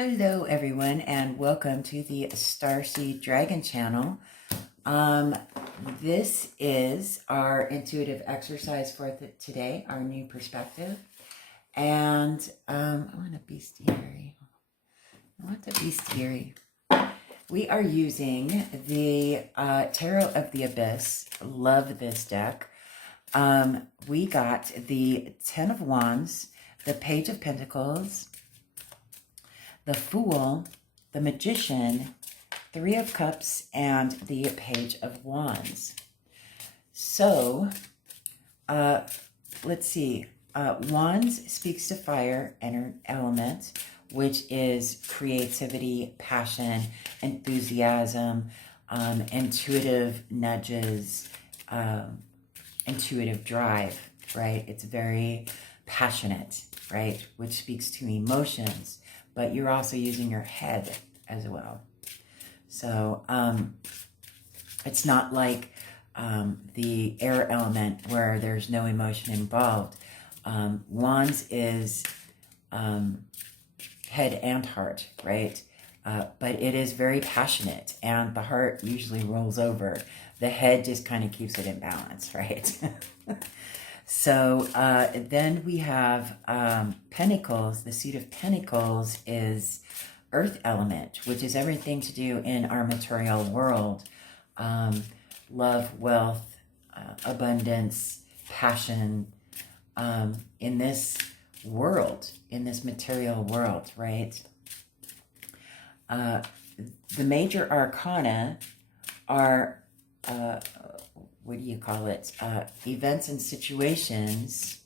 Hello everyone and welcome to the Starseed Dragon channel. This is our intuitive exercise for today, our new perspective. And I want a bestiary. We are using the Tarot of the Abyss. Love this deck. We got the Ten of Wands, the Page of Pentacles, the Fool, the Magician, Three of Cups, and the Page of Wands. So, let's see. Wands speaks to fire element, which is creativity, passion, enthusiasm, intuitive nudges, intuitive drive, right? It's very passionate, right? Which speaks to emotions, but you're also using your head as well. So it's not like the air element where there's no emotion involved. Wands is head and heart, right? But it is very passionate, and the heart usually rolls over. The head just kind of keeps it in balance, right? So then we have Pentacles. The suit of Pentacles is earth element, which is everything to do in our material world. Love, wealth, abundance, passion, in this world, in this material world, right? The major arcana are what do you call it? Events and situations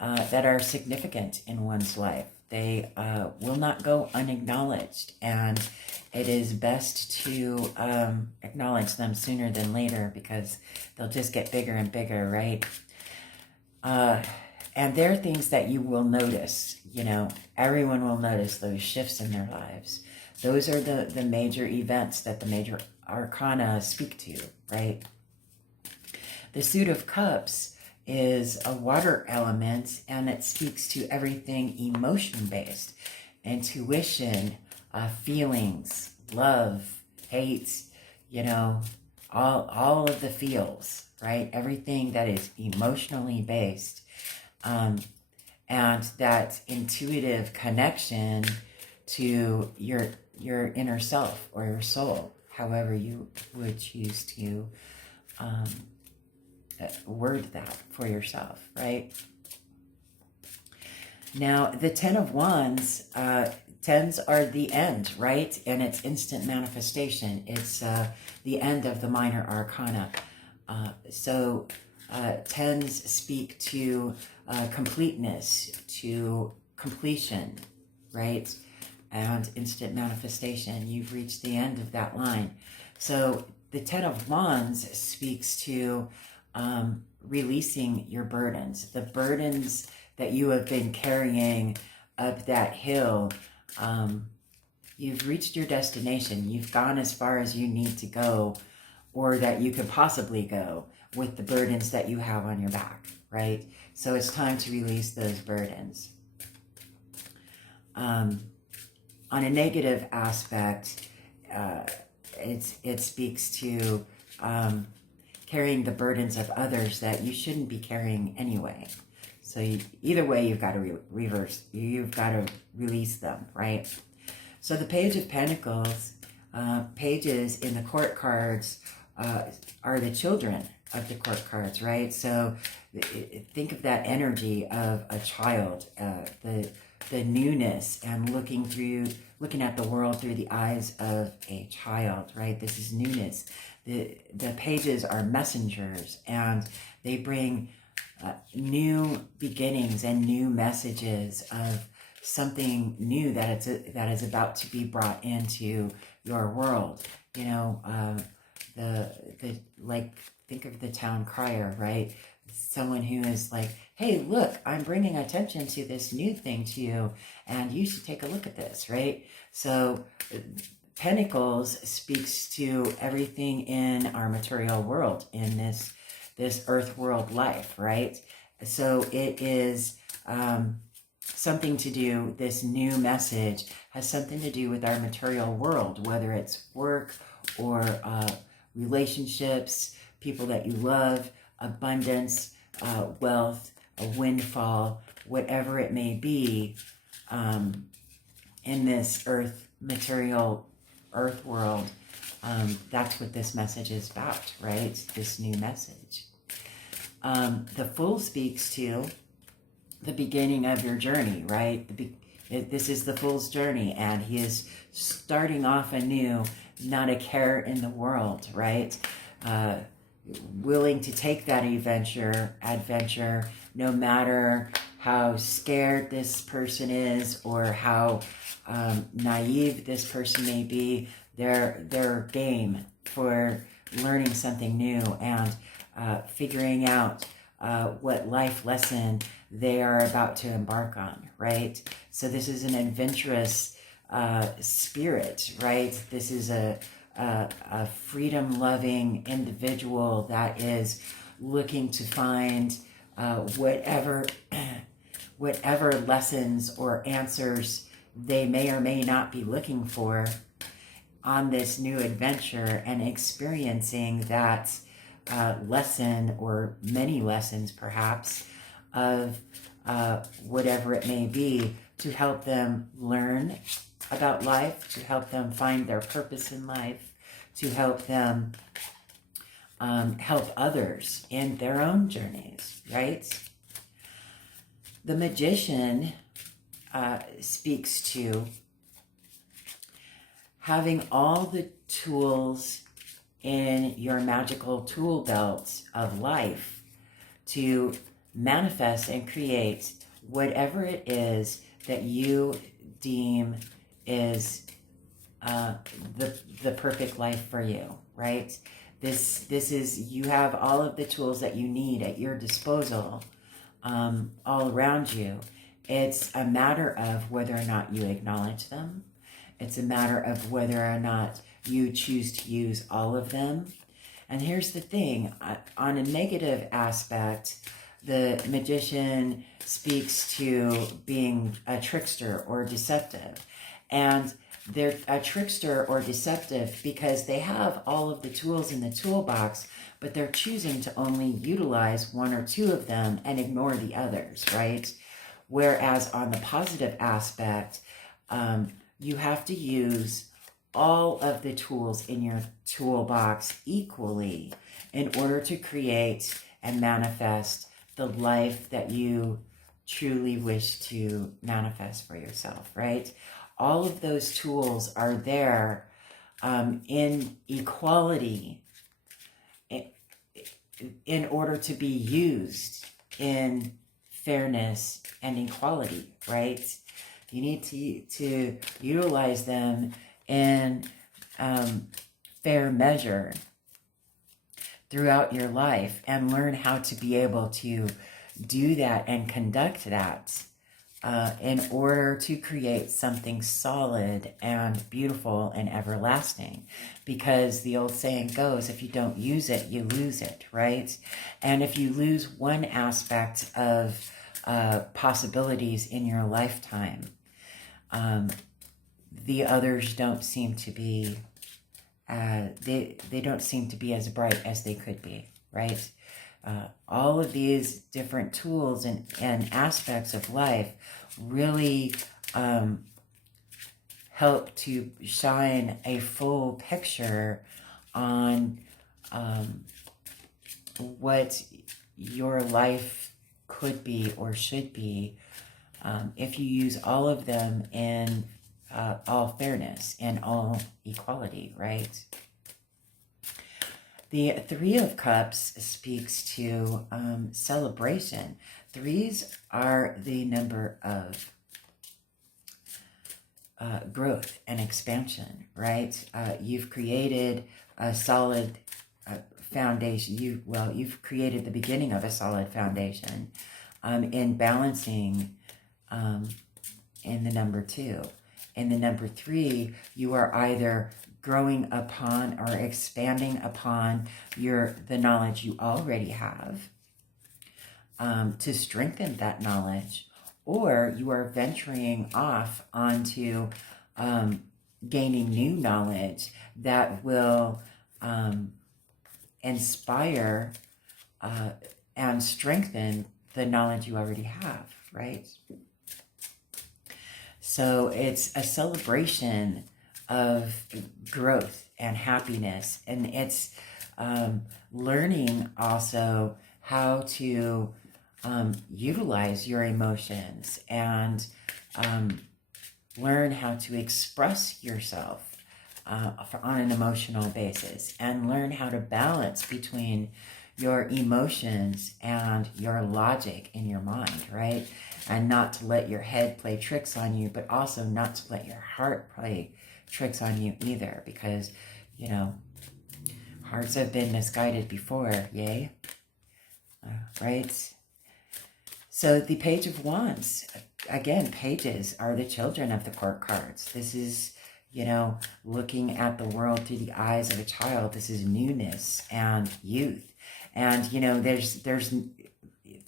that are significant in one's life. They will not go unacknowledged, and it is best to acknowledge them sooner than later, because they'll just get bigger and bigger, right? And there are things that you will notice. You know, everyone will notice those shifts in their lives. Those are the major events that the major arcana speak to, right? The suit of cups is a water element, and it speaks to everything emotion-based, intuition, feelings, love, hate, you know, all of the feels, right? Everything that is emotionally based, and that intuitive connection to your inner self or your soul, however you would choose to word that for yourself, right? Now, the Ten of Wands, tens are the end, right? And it's instant manifestation. It's the end of the minor arcana. So tens speak to completeness, to completion, right? And instant manifestation. You've reached the end of that line. So the Ten of Wands speaks to releasing your burdens, the burdens that you have been carrying up that hill. You've reached your destination. You've gone as far as you need to go, or that you could possibly go, with the burdens that you have on your back, right? So it's time to release those burdens. On a negative aspect, it speaks to carrying the burdens of others that you shouldn't be carrying anyway. So either way, you've got to you've got to release them, right? So the Page of Pentacles, pages in the court cards are the children of the court cards, right? So think of that energy of a child, the newness, and looking at the world through the eyes of a child, right? This is newness. The pages are messengers, and they bring new beginnings and new messages of something new that is about to be brought into your world. You know, like, think of the town crier, right? Someone who is like, hey, look, I'm bringing attention to this new thing to you, and you should take a look at this, right? So Pentacles speaks to everything in our material world, in this earth world life, right? So it is something to do, this new message has something to do with our material world, whether it's work or relationships, people that you love, abundance, wealth, a windfall, whatever it may be, in this material earth world. That's what this message is about, right? This new message. The Fool speaks to the beginning of your journey, right? This is the Fool's journey, and he is starting off anew, not a care in the world, right? Willing to take that adventure, no matter how scared this person is or how naive this person may be. They're game for learning something new and figuring out what life lesson they are about to embark on, right? So this is an adventurous spirit, right? This is a freedom-loving individual that is looking to find whatever lessons or answers they may or may not be looking for on this new adventure, and experiencing that lesson, or many lessons perhaps, of whatever it may be, to help them learn about life, to help them find their purpose in life, to help them help others in their own journeys, right? The Magician speaks to having all the tools in your magical tool belt of life to manifest and create whatever it is that you deem is the perfect life for you, right? This is, you have all of the tools that you need at your disposal, all around you. It's a matter of whether or not you acknowledge them. It's a matter of whether or not you choose to use all of them. And here's the thing, on a negative aspect, the Magician speaks to being a trickster or deceptive. And they're a trickster or deceptive because they have all of the tools in the toolbox, but they're choosing to only utilize one or two of them and ignore the others, right? Whereas on the positive aspect, you have to use all of the tools in your toolbox equally in order to create and manifest the life that you truly wish to manifest for yourself, right? All of those tools are there in equality in order to be used in fairness and equality, right? You need to utilize them in fair measure throughout your life, and learn how to be able to do that and conduct that in order to create something solid and beautiful and everlasting. Because the old saying goes, if you don't use it, you lose it, right? And if you lose one aspect of possibilities in your lifetime, the others don't seem to be, they don't seem to be as bright as they could be, right? All of these different tools and aspects of life really help to shine a full picture on what your life could be or should be if you use all of them in all fairness and all equality, right? The Three of Cups speaks to celebration. Threes are the number of growth and expansion, right? You've created a solid foundation. You've created the beginning of a solid foundation in balancing in the number 2. In the number 3, you are either growing upon or expanding upon the knowledge you already have to strengthen that knowledge, or you are venturing off onto gaining new knowledge that will inspire and strengthen the knowledge you already have, right? So it's a celebration of growth and happiness, and it's learning also how to utilize your emotions and learn how to express yourself on an emotional basis, and learn how to balance between your emotions and your logic in your mind, right? And not to let your head play tricks on you, but also not to let your heart play tricks on you either, because, you know, hearts have been misguided before, yay? Right? So the Page of Wands, again, pages are the children of the court cards. This is, you know, looking at the world through the eyes of a child. This is newness and youth. And, you know, there's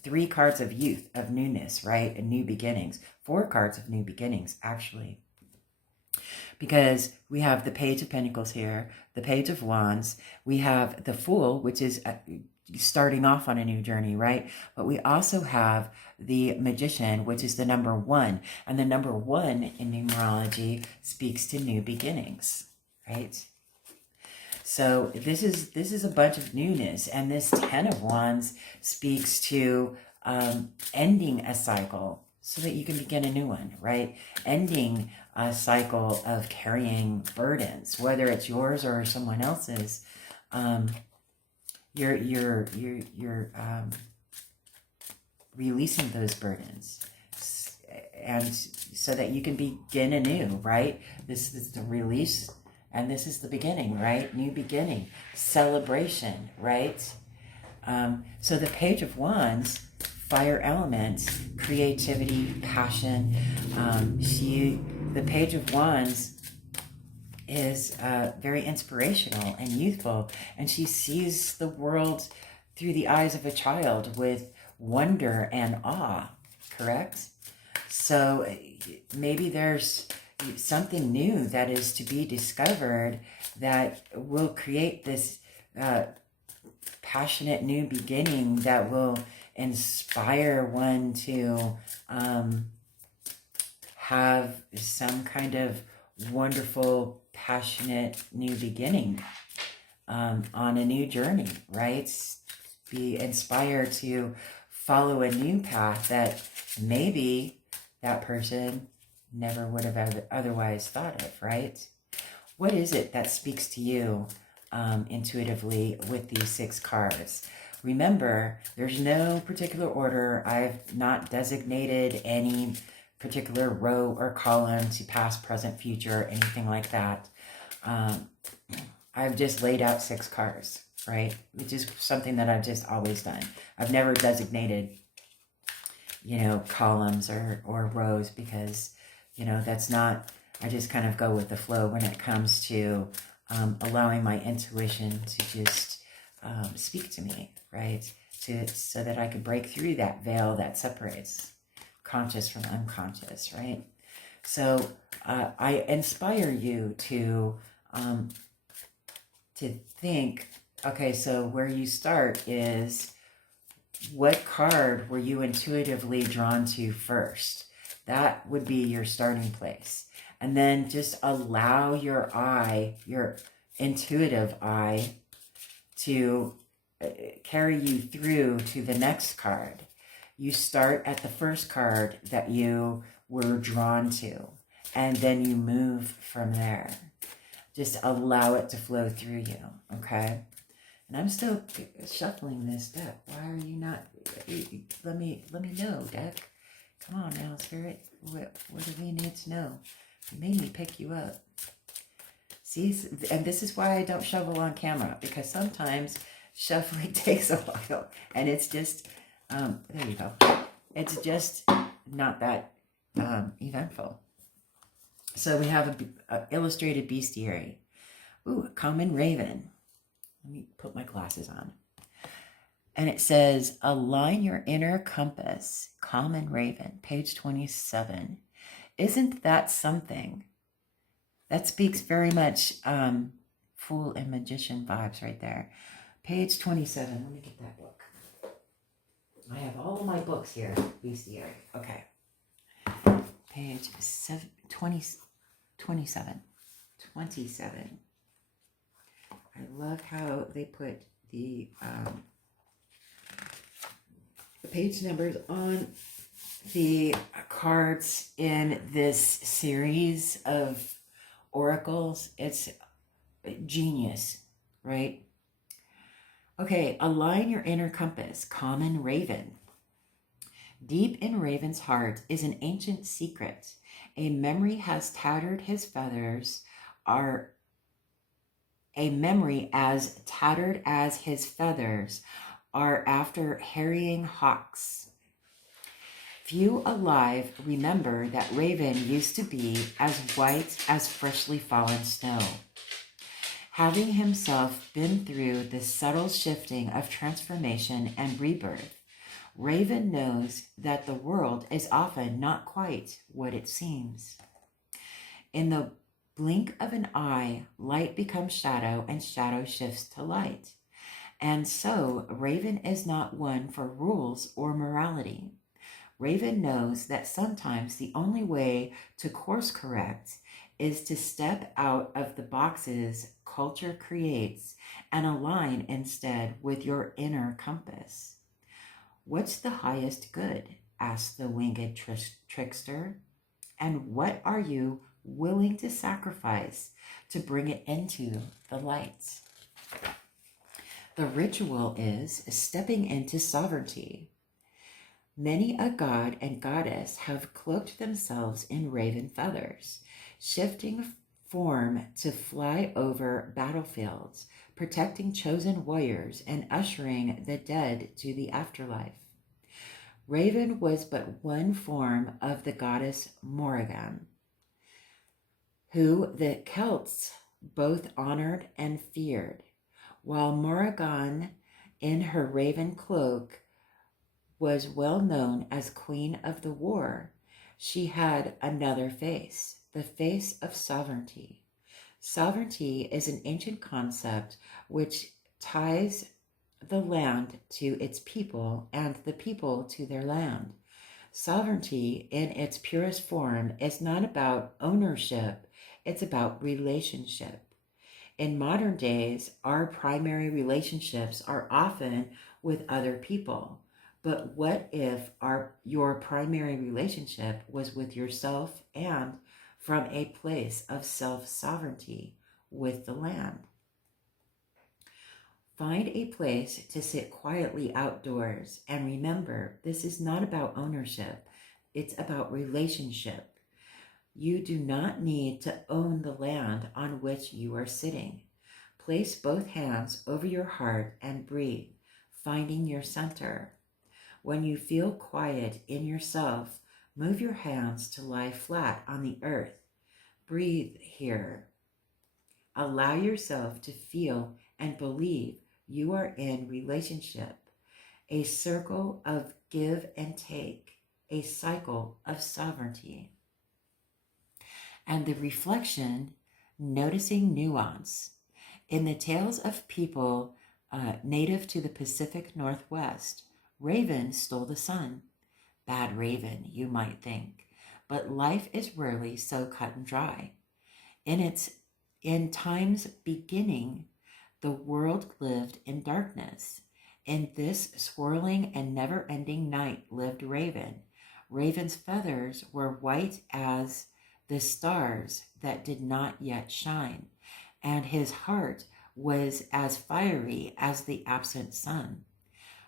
3 cards of youth, of newness, right? And new beginnings. 4 cards of new beginnings, actually. Because we have the Page of Pentacles here, the Page of Wands. We have the Fool, which is starting off on a new journey, right? But we also have the Magician, which is the number 1. And the number 1 in numerology speaks to new beginnings, right? So this is a bunch of newness, and this 10 of Wands speaks to ending a cycle so that you can begin a new one, right? Ending a cycle of carrying burdens, whether it's yours or someone else's. You're releasing those burdens, and so that you can begin anew, right? This is the release. And this is the beginning, right? New beginning, celebration, right? So the Page of Wands, fire element, creativity, passion. The Page of Wands is very inspirational and youthful, and she sees the world through the eyes of a child with wonder and awe, correct? So maybe there's something new that is to be discovered that will create this passionate new beginning that will inspire one to have some kind of wonderful, passionate new beginning on a new journey, right? Be inspired to follow a new path that maybe that person never would have otherwise thought of, right? What is it that speaks to you intuitively with these 6 cards? Remember, there's no particular order. I've not designated any particular row or column to past, present, future, anything like that. I've just laid out 6 cards, right? Which is something that I've just always done. I've never designated, you know, columns or rows, because, you know, that's not, I just kind of go with the flow when it comes to allowing my intuition to just speak to me, right? So that I could break through that veil that separates conscious from unconscious, right? So I inspire you to think, okay, so where you start is, what card were you intuitively drawn to first? That would be your starting place. And then just allow your eye, your intuitive eye, to carry you through to the next card. You start at the first card that you were drawn to, and then you move from there. Just allow it to flow through you, okay? And I'm still shuffling this deck. Why are you not? Let me know, deck. Come on now, Spirit. What do we need to know? You made me pick you up. See, and this is why I don't shovel on camera, because sometimes shuffling takes a while, and it's just, there you go. It's just not that eventful. So we have a illustrated bestiary. Ooh, a common raven. Let me put my glasses on. And it says, align your inner compass, common raven, page 27. Isn't that something? That speaks very much fool and magician vibes right there. Page 27. Let me get that book. I have all of my books here. Bestiary. Okay. Page 27. 27. I love how they put the page numbers on the cards in this series of oracles. It's genius, right? Okay, align your inner compass, common raven. Deep in Raven's heart is an ancient secret. A memory has tattered his feathers, a memory as tattered as his feathers are after harrying hawks. Few alive remember that Raven used to be as white as freshly fallen snow. Having himself been through the subtle shifting of transformation and rebirth, Raven knows that the world is often not quite what it seems. In the blink of an eye, light becomes shadow and shadow shifts to light. And so, Raven is not one for rules or morality. Raven knows that sometimes the only way to course correct is to step out of the boxes culture creates and align instead with your inner compass. What's the highest good? Asked the winged trickster. And what are you willing to sacrifice to bring it into the light? The ritual is stepping into sovereignty. Many a god and goddess have cloaked themselves in raven feathers, shifting form to fly over battlefields, protecting chosen warriors and ushering the dead to the afterlife. Raven was but one form of the goddess Morrigan, who the Celts both honored and feared. While Morrigan, in her raven cloak, was well known as Queen of the War, she had another face, the face of sovereignty. Sovereignty is an ancient concept which ties the land to its people and the people to their land. Sovereignty in its purest form is not about ownership, it's about relationship. In modern days, our primary relationships are often with other people. But what if your primary relationship was with yourself and from a place of self-sovereignty with the land? Find a place to sit quietly outdoors and remember, this is not about ownership, it's about relationship. You do not need to own the land on which you are sitting. Place both hands over your heart and breathe, finding your center. When you feel quiet in yourself, move your hands to lie flat on the earth. Breathe here. Allow yourself to feel and believe you are in relationship, a circle of give and take, a cycle of sovereignty. And the reflection, noticing nuance. In the tales of people native to the Pacific Northwest, Raven stole the sun. Bad Raven, you might think, but life is rarely so cut and dry. In time's beginning, the world lived in darkness. In this swirling and never-ending night lived Raven. Raven's feathers were white as the stars that did not yet shine, and his heart was as fiery as the absent sun.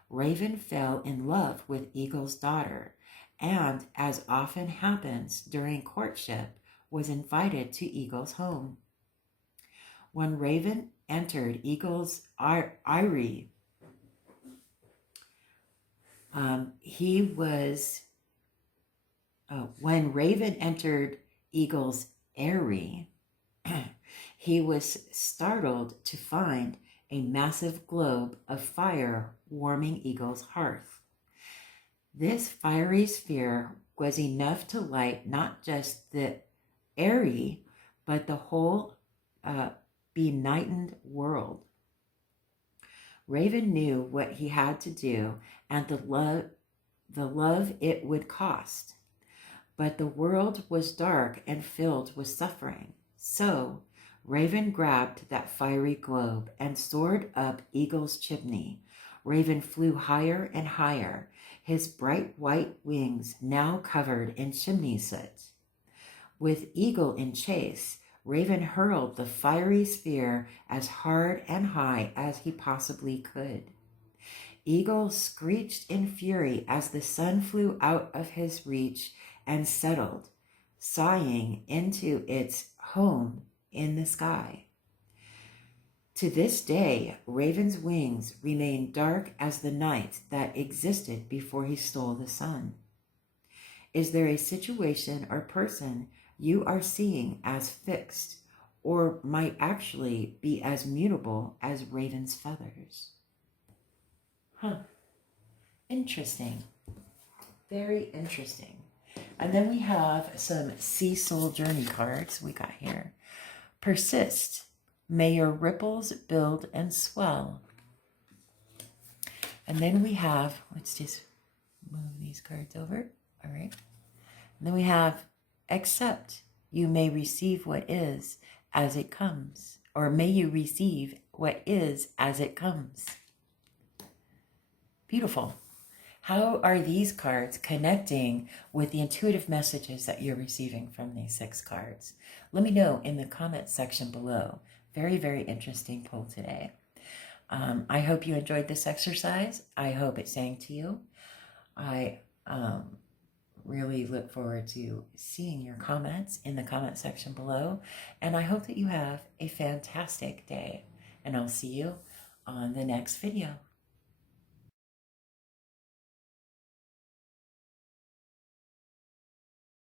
Raven fell in love with Eagle's daughter, and, as often happens during courtship, was invited to Eagle's home. When Raven entered Eagle's eyrie, when Raven entered Eagle's eyrie, he was startled to find a massive globe of fire warming Eagle's hearth. This fiery sphere was enough to light not just the airy, but the whole benighted world. Raven knew what he had to do and the love it would cost. But the world was dark and filled with suffering. So Raven grabbed that fiery globe and soared up Eagle's chimney. Raven flew higher and higher, his bright white wings now covered in chimney soot. With Eagle in chase, Raven hurled the fiery sphere as hard and high as he possibly could. Eagle screeched in fury as the sun flew out of his reach and settled, sighing into its home in the sky. To this day, Raven's wings remain dark as the night that existed before he stole the sun. Is there a situation or person you are seeing as fixed, or might actually be as mutable as Raven's feathers? Interesting. Very interesting. And then we have some Sea Soul Journey cards we got here. Persist. May your ripples build and swell. And then we have, let's just move these cards over. All right. And then we have accept. You may receive what is as it comes. Or may you receive what is as it comes. Beautiful. How are these cards connecting with the intuitive messages that you're receiving from these 6 cards? Let me know in the comment section below. Very, very interesting pull today. I hope you enjoyed this exercise. I hope it sang to you. I really look forward to seeing your comments in the comment section below. And I hope that you have a fantastic day. And I'll see you on the next video.